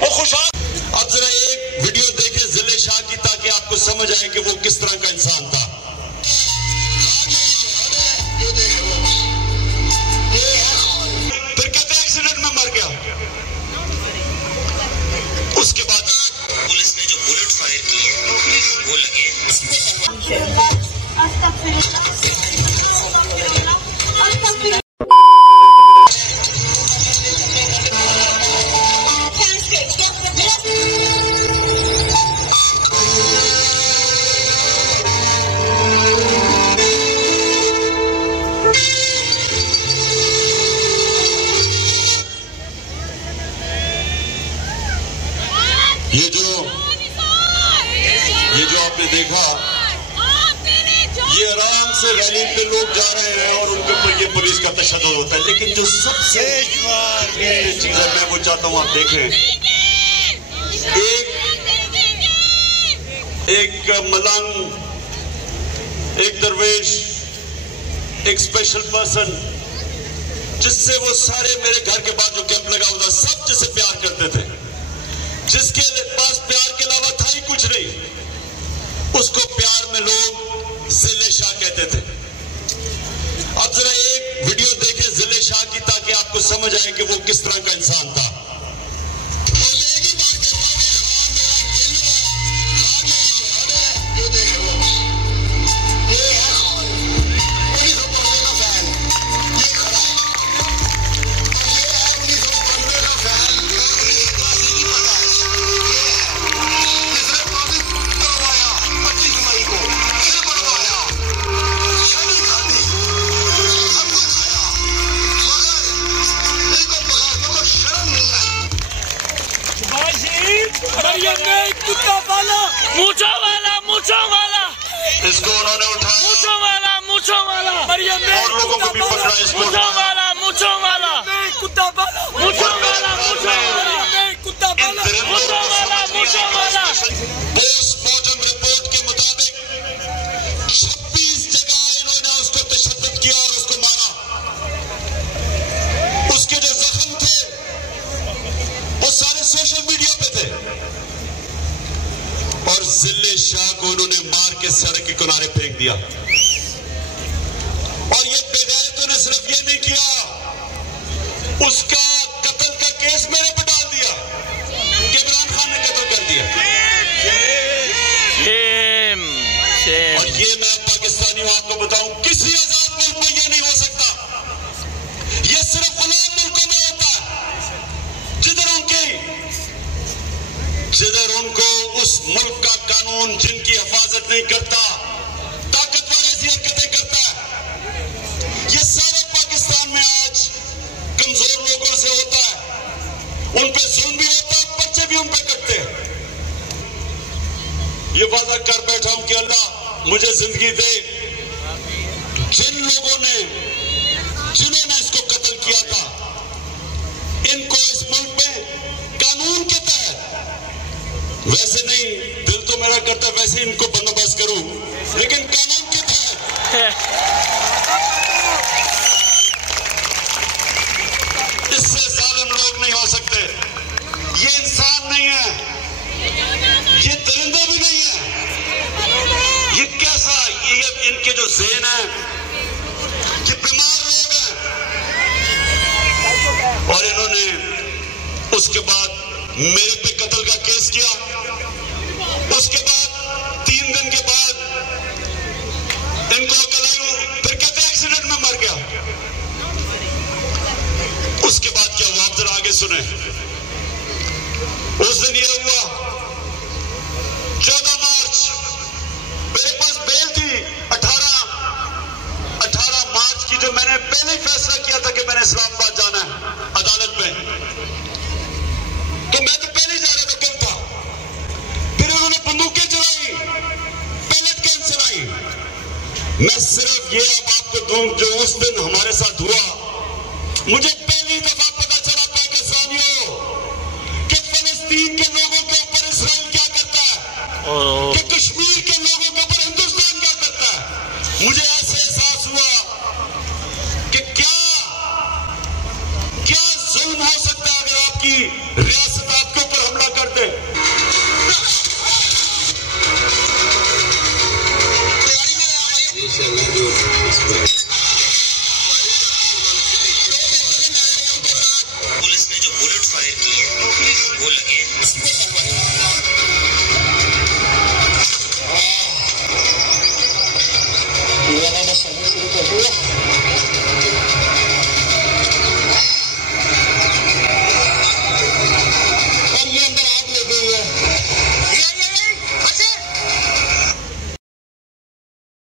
वो खुशहाल। अब जरा एक वीडियो देखें जिले शाह की, ताकि आपको समझ आए कि वो किस तरह का इंसान था। फिर कहते एक्सीडेंट में मर गया। उसके बाद पुलिस ने जो बुलेट फायर किए वो लगे। ये जो आपने देखा, ये आराम से रैली पे लोग जा रहे हैं और उनके ऊपर ये पुलिस का तशद्दुद होता है। लेकिन जो सबसे चीज है, मैं वो चाहता हूँ आप देखें, एक मलंग, एक दरवेश, एक स्पेशल पर्सन, जिससे वो सारे मेरे घर के पास जो कैंप लगा हुआ था, सब जिससे प्यार करते थे, जिसके पास प्यार के अलावा था ही कुछ नहीं, उसको प्यार में लोग जिले शाह कहते थे। अब जरा एक वीडियो देखें जिले शाह की, ताकि आपको समझ आए कि वो किस तरह का इंसान था। कुत्ता वाला मूंछों वाला इसको उन्होंने उठाया, मूंछों वाला और लोगों को भी पकड़ा, इसको मूंछों वाला कुत्ता वाला मूंछों वाला पोस्टमार्टम रिपोर्ट के मुताबिक 26 जगह इन्होंने उसको तशद्दुद किया और उसको मारा। उसके जो जख्म थे वो सारे सोशल मीडिया पे थे, और जिले शाह को उन्होंने मार के सड़क के किनारे फेंक दिया। और ये बेगैरतों ने सिर्फ ये नहीं किया, उसका कत्ल का केस मेरे पे डाल दिया कि इमरान खान ने कत्ल कर दिया। और ये मैं पाकिस्तानी हूं, आपको बताऊं, किसी आजाद मुल्क में ये नहीं हो सकता। ये सिर्फ गुलाम मुल्कों में होता है, जिधर उनको उस मुल्क का कानून जिनकी हिफाजत नहीं करता, ताकतवर ऐसी हरकतें करता है। ये सारा पाकिस्तान में आज कमजोर लोगों से होता है, उन पे जुल्म भी होता है, बच्चे भी उन पे कटते हैं। ये वादा कर बैठा हूं कि अल्लाह मुझे जिंदगी दे, जिन्होंने इसको कत्ल किया था, इनको इस मुल्क में कानून के तहत, वैसे नहीं, दिल तो मेरा करता है वैसे इनको बंदोबस्त करूं, लेकिन कानून के तहत इससे जालिम लोग नहीं हो सकते। ये इंसान नहीं है, ये दरिंदे भी नहीं है। ये कैसा, ये इनके जो ज़हन है, ये बीमार लोग हैं। और इन्होंने उसके बाद मेरे पे कत्ल का केस किया। उसके बाद 3 दिन के बाद इनको अकल आई, फिर कहते एक्सीडेंट में मर गया। उसके बाद क्या हुआ, आप जरा आगे सुने। उस दिन ये हुआ 14 मार्च, मेरे पास बेल थी 18 मार्च की, जो मैंने पहले ही फैसला किया था कि मैंने इस्लामाबाद जाना है अदालत में, तो मैं तो पहले ही जा रहा था, कल था। फिर उन्होंने बंदूकें चलाई, पैलेट गन चलाई। मैं सिर्फ ये अब आपको दूं, जो उस दिन हमारे साथ हुआ, मुझे पहली दफा पता चला पाकिस्तानियों कि फलस्तीन के लोगों के ऊपर इसराइल क्या करता है, कि कश्मीर के लोगों के ऊपर हिंदुस्तान क्या करता है। मुझे ऐसे एहसास हुआ कि क्या जुल्म हो सकता है अगर आपकी रियासत